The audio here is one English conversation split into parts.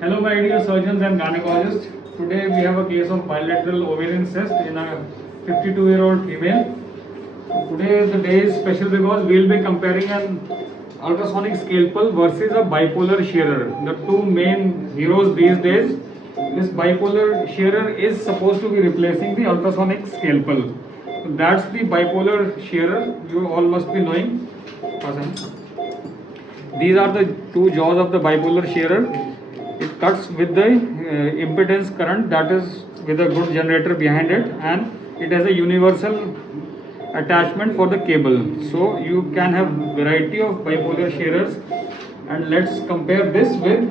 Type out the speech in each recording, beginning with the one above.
Hello my dear surgeons and gynecologists. Today we have a case of bilateral ovarian cyst in a 52-year-old female. Today the day is special because we will be comparing an ultrasonic scalpel versus a bipolar shearer. The two main heroes these days. This bipolar shearer is supposed to be replacing the ultrasonic scalpel. So that's the bipolar shearer. You all must be knowing. These are the two jaws of the bipolar shearer. It cuts with the impedance current, that is with a good generator behind it, and it has a universal attachment for the cable. So you can have variety of bipolar shearers, and let's compare this with,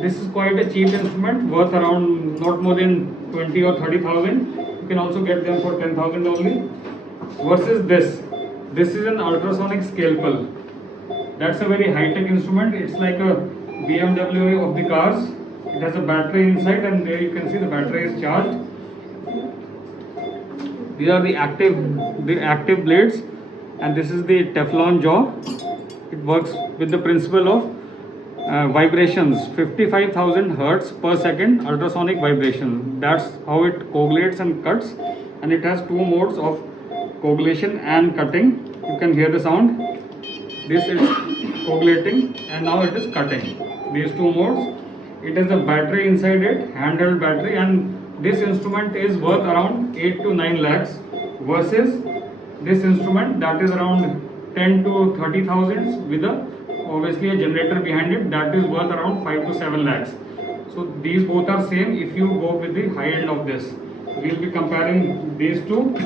this is quite a cheap instrument worth around not more than 20 or 30,000. You can also get them for 10,000 only, versus this is an ultrasonic scalpel. That's a very high-tech instrument. It's like a BMW of the cars. It has a battery inside, and there you can see the battery is charged. These are the active blades, and this is the Teflon jaw. It works with the principle of vibrations, 55,000 hertz per second ultrasonic vibration. That's how it coagulates and cuts, and it has two modes of coagulation and cutting. You can hear the sound. This is coagulating and now it is cutting. These two modes. It has a battery inside it, handheld battery, and this instrument is worth around 8 to 9 lakhs versus this instrument that is around 10 to 30,000 with obviously a generator behind it, that is worth around 5 to 7 lakhs. So these both are same if you go with the high end of this. We will be comparing these two,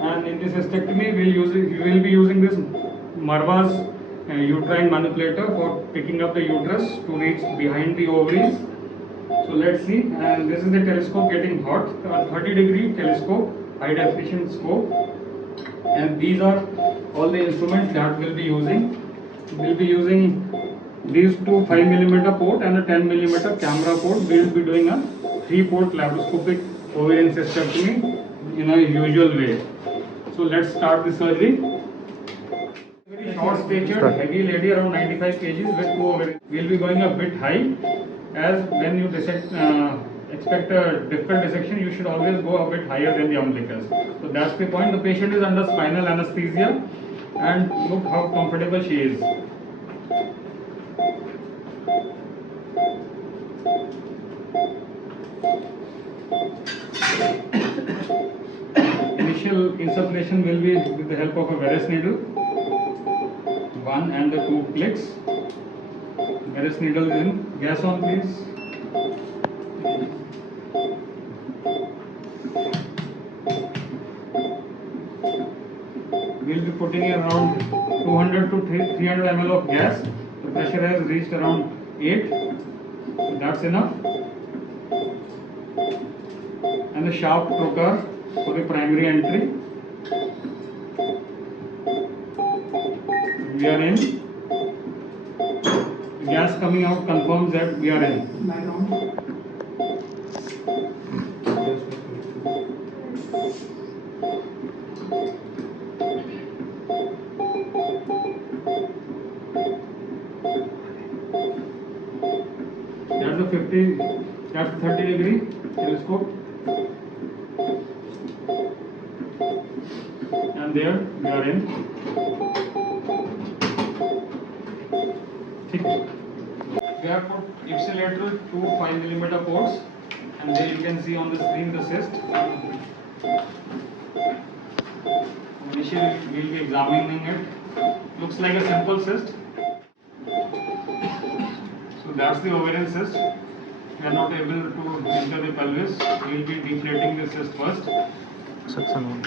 and in this hysterectomy we will be using this Marva's uterine manipulator for picking up the uterus to reach behind the ovaries. So let's see, and this is the telescope getting hot, a 30-degree telescope, high definition scope, and these are all the instruments that we'll be using. We'll be using these two 5mm port and a 10mm camera port. We'll be doing a 3-port laparoscopic ovarian cystectomy in a usual way. So let's start the surgery. Very short statured, heavy lady around 95 kgs with 2 ovaries. We'll be going a bit high, as when you expect a difficult dissection, you should always go a bit higher than the umbilicus. So that's the point. The patient is under spinal anesthesia, and look how comfortable she is. Initial insufflation will be with the help of a Veress needle. 1 and the 2 clicks. Veress needle is in. Gas on, please. We will be putting around 200 to 300 ml of gas. The pressure has reached around 8. So that's enough. And a sharp trocar for the primary entry. We are in. The gas coming out confirms that we are in. That's the 30-degree telescope. And there we are in. We have put ipsilateral 2 5mm ports, and there you can see on the screen the cyst. Initially we will be examining it. Looks like a simple cyst. So that's the ovarian cyst. We are not able to enter the pelvis. We will be deflating the cyst first. Suction on.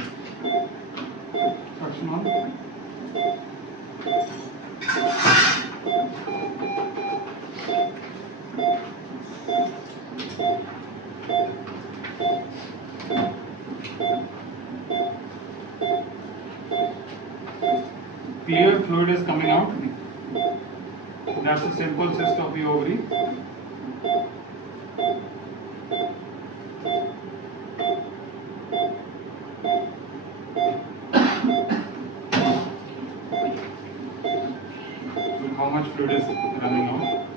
Suction on. Clear fluid is coming out. That's a simple cyst of the ovary. Look how much fluid is running out.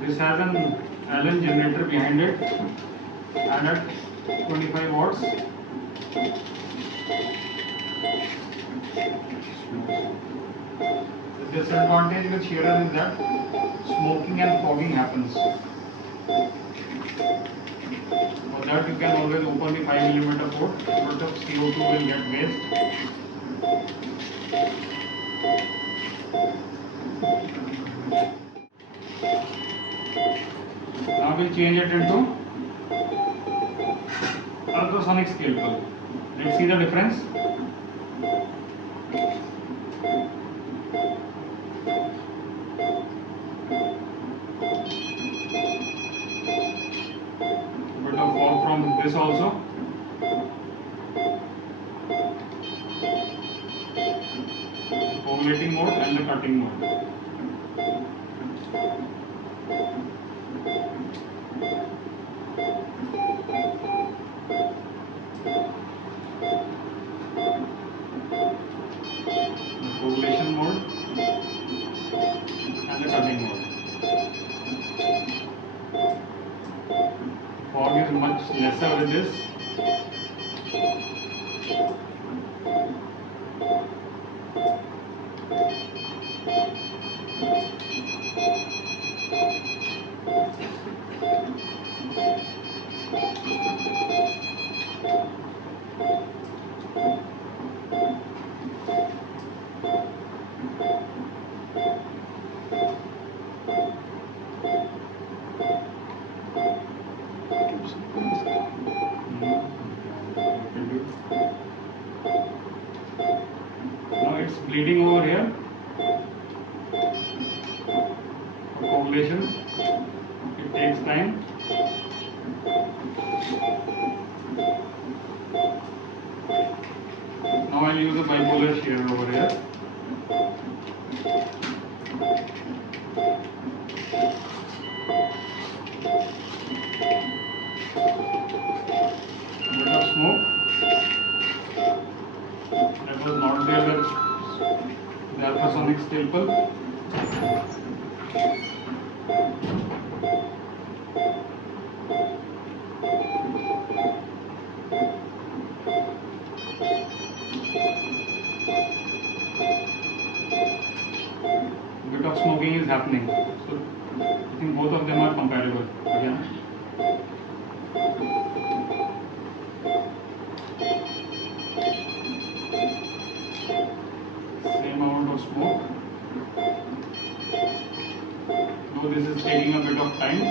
This has an Allen generator behind it and at 25 watts. The disadvantage with shearer is that smoking and fogging happens. For that you can always open the 5mm port, but the CO2 will get waste. Now we'll change it into ultrasonic scalpel. Let's see the difference. Bit of fog from this also. Formulating mode and the cutting mode. The formulation mode and the cutting mode. Fog is much lesser with this. Now it's bleeding over here. For coagulation, it takes time. Now I'll use a bipolar shearer over here. Bit of smoke. That was not there with the ultrasonic scalpel. Bit of smoking is happening. So I think both of them are comparable. Again. Same amount of smoke. Though this is taking a bit of time.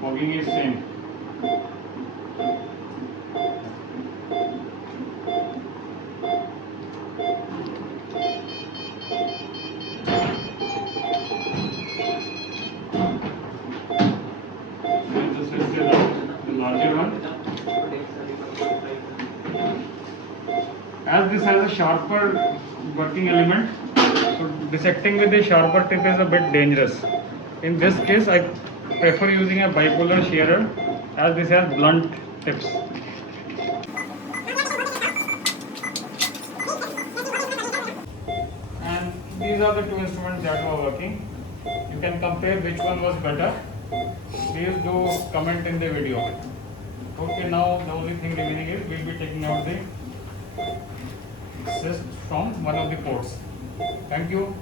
Fogging is same. This is the larger one. As this has a sharper working element, so dissecting with a sharper tip is a bit dangerous. In this case, I prefer using a bipolar shearer as this has blunt tips. And these are the two instruments that were working. You can compare which one was better. Please do comment in the video. Okay, now the only thing remaining is we'll be taking out the cyst from one of the ports. Thank you.